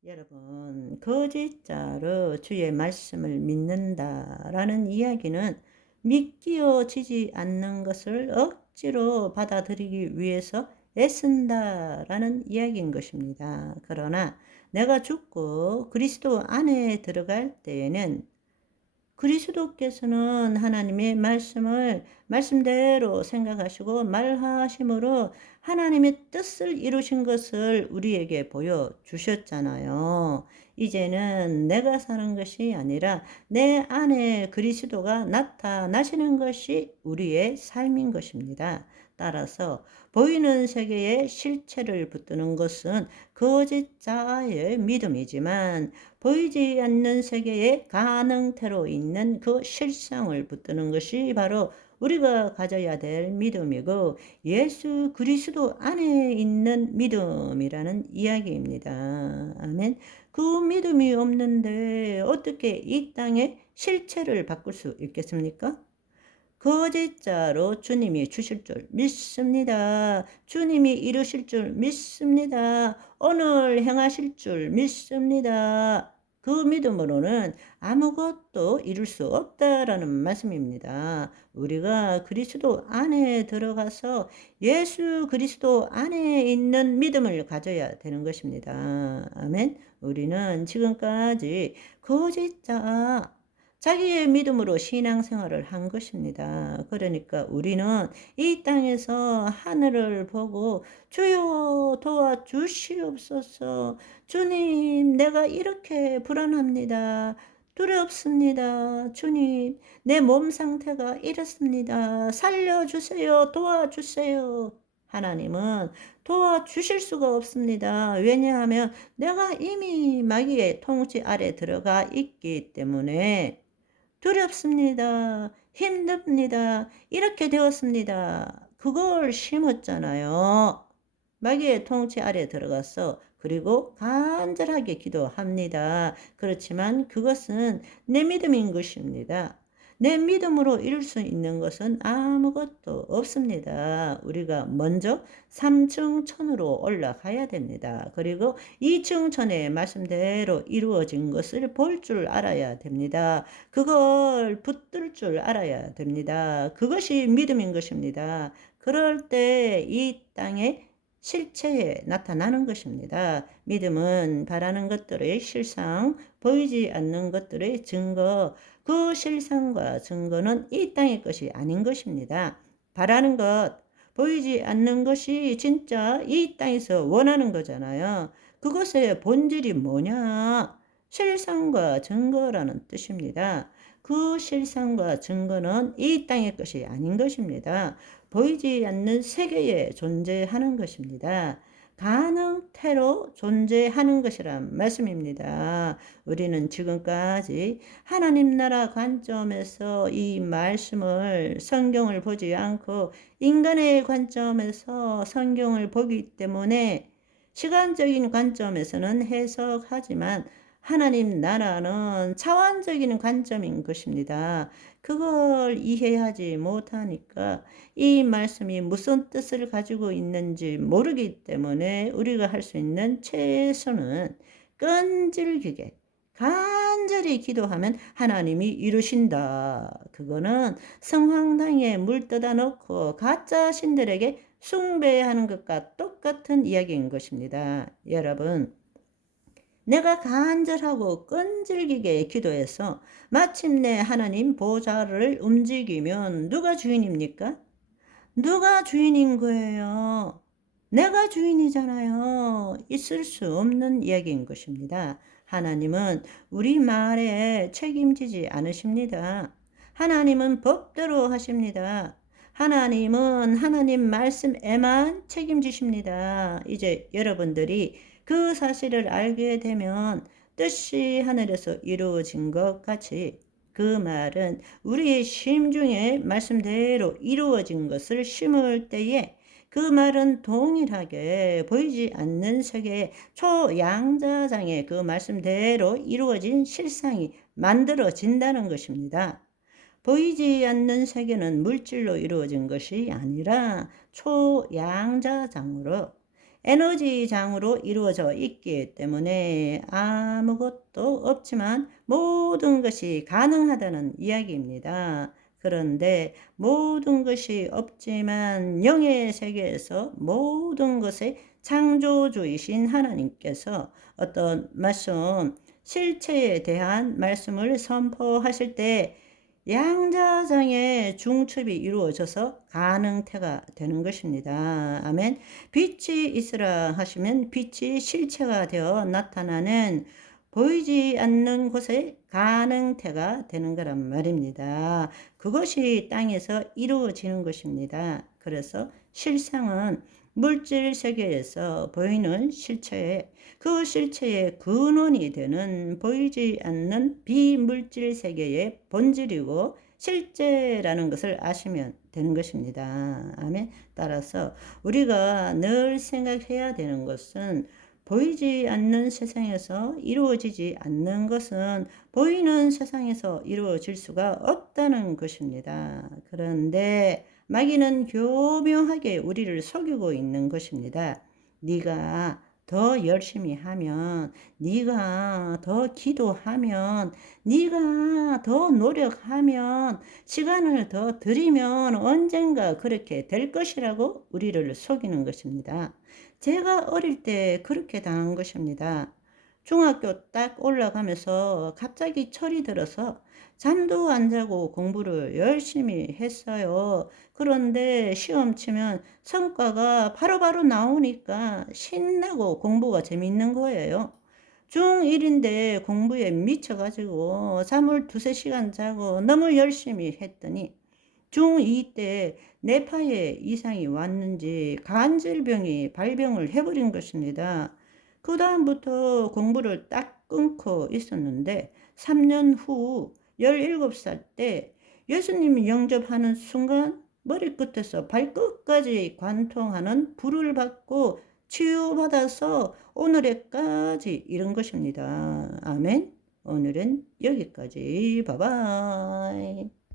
여러분, 거짓자로 주의 말씀을 믿는다라는 이야기는 믿기어지지 않는 것을 억지로 받아들이기 위해서 애쓴다라는 이야기인 것입니다. 그러나 내가 죽고 그리스도 안에 들어갈 때에는 그리스도께서는 하나님의 말씀을 말씀대로 생각하시고 말하심으로 하나님의 뜻을 이루신 것을 우리에게 보여주셨잖아요. 이제는 내가 사는 것이 아니라 내 안에 그리스도가 나타나시는 것이 우리의 삶인 것입니다. 따라서 보이는 세계에 실체를 붙드는 것은 거짓자의 믿음이지만 보이지 않는 세계의 가능태로 있는 그 실상을 붙드는 것이 바로 우리가 가져야 될 믿음이고 예수 그리스도 안에 있는 믿음이라는 이야기입니다. 아멘. 그 믿음이 없는데 어떻게 이 땅에 실체를 바꿀 수 있겠습니까? 거짓자로 주님이 주실 줄 믿습니다. 주님이 이루실 줄 믿습니다. 오늘 행하실 줄 믿습니다. 그 믿음으로는 아무것도 이룰 수 없다라는 말씀입니다. 우리가 그리스도 안에 들어가서 예수 그리스도 안에 있는 믿음을 가져야 되는 것입니다. 아멘. 우리는 지금까지 거짓자 자기의 믿음으로 신앙생활을 한 것입니다. 그러니까 우리는 이 땅에서 하늘을 보고 주여 도와주시옵소서. 주님, 내가 이렇게 불안합니다. 두렵습니다. 주님, 내 몸 상태가 이렇습니다. 살려주세요. 도와주세요. 하나님은 도와주실 수가 없습니다. 왜냐하면 내가 이미 마귀의 통치 아래 들어가 있기 때문에 두렵습니다. 힘듭니다. 이렇게 되었습니다. 그걸 심었잖아요. 마귀의 통치 아래 들어가서 그리고 간절하게 기도합니다. 그렇지만 그것은 내 믿음인 것입니다. 내 믿음으로 이룰 수 있는 것은 아무것도 없습니다. 우리가 먼저 3층 천으로 올라가야 됩니다. 그리고 2층 천의 말씀대로 이루어진 것을 볼 줄 알아야 됩니다. 그걸 붙들 줄 알아야 됩니다. 그것이 믿음인 것입니다. 그럴 때 이 땅에 실체에 나타나는 것입니다. 믿음은 바라는 것들의 실상, 보이지 않는 것들의 증거, 그 실상과 증거는 이 땅의 것이 아닌 것입니다. 바라는 것, 보이지 않는 것이 진짜 이 땅에서 원하는 거잖아요. 그것의 본질이 뭐냐? 실상과 증거라는 뜻입니다. 그 실상과 증거는 이 땅의 것이 아닌 것입니다. 보이지 않는 세계에 존재하는 것입니다. 가능태로 존재하는 것이란 말씀입니다. 우리는 지금까지 하나님 나라 관점에서 이 말씀을 성경을 보지 않고 인간의 관점에서 성경을 보기 때문에 시간적인 관점에서는 해석하지만 하나님 나라는 차원적인 관점인 것입니다. 그걸 이해하지 못하니까 이 말씀이 무슨 뜻을 가지고 있는지 모르기 때문에 우리가 할 수 있는 최소는 끈질기게 간절히 기도하면 하나님이 이루신다. 그거는 성황당에 물 떠다 놓고 가짜 신들에게 숭배하는 것과 똑같은 이야기인 것입니다. 여러분, 내가 간절하고 끈질기게 기도해서 마침내 하나님 보좌를 움직이면 누가 주인입니까? 누가 주인인 거예요? 내가 주인이잖아요. 있을 수 없는 이야기인 것입니다. 하나님은 우리 말에 책임지지 않으십니다. 하나님은 법대로 하십니다. 하나님은 하나님 말씀에만 책임지십니다. 이제 여러분들이 그 사실을 알게 되면 뜻이 하늘에서 이루어진 것 같이 그 말은 우리의 심중에 말씀대로 이루어진 것을 심을 때에 그 말은 동일하게 보이지 않는 세계의 초양자장의 그 말씀대로 이루어진 실상이 만들어진다는 것입니다. 보이지 않는 세계는 물질로 이루어진 것이 아니라 초양자장으로 에너지장으로 이루어져 있기 때문에 아무것도 없지만 모든 것이 가능하다는 이야기입니다. 그런데 모든 것이 없지만 영의 세계에서 모든 것의 창조주이신 하나님께서 어떤 말씀, 실체에 대한 말씀을 선포하실 때 양자장의 중첩이 이루어져서 가능태가 되는 것입니다. 아멘. 빛이 있으라 하시면 빛이 실체가 되어 나타나는 보이지 않는 곳에 가능태가 되는 거란 말입니다. 그것이 땅에서 이루어지는 것입니다. 그래서 실상은 물질 세계에서 보이는 실체에 그 실체의 근원이 되는 보이지 않는 비물질 세계의 본질이고 실제라는 것을 아시면 되는 것입니다. 아멘. 따라서 우리가 늘 생각해야 되는 것은 보이지 않는 세상에서 이루어지지 않는 것은 보이는 세상에서 이루어질 수가 없다는 것입니다. 그런데 마귀는 교묘하게 우리를 속이고 있는 것입니다. 네가 더 열심히 하면, 네가 더 기도하면, 네가 더 노력하면, 시간을 더 들이면 언젠가 그렇게 될 것이라고 우리를 속이는 것입니다. 제가 어릴 때 그렇게 당한 것입니다. 중학교 딱 올라가면서 갑자기 철이 들어서 잠도 안 자고 공부를 열심히 했어요. 그런데 시험 치면 성과가 바로바로 나오니까 신나고 공부가 재밌는 거예요. 중1인데 공부에 미쳐가지고 잠을 두세 시간 자고 너무 열심히 했더니 중2 때 뇌파에 이상이 왔는지 간질병이 발병을 해버린 것입니다. 그 다음부터 공부를 딱 끊고 있었는데 3년 후 17살 때 예수님이 영접하는 순간 머리끝에서 발끝까지 관통하는 불을 받고 치유받아서 오늘에까지 이른 것입니다. 아멘. 오늘은 여기까지. 바이바이.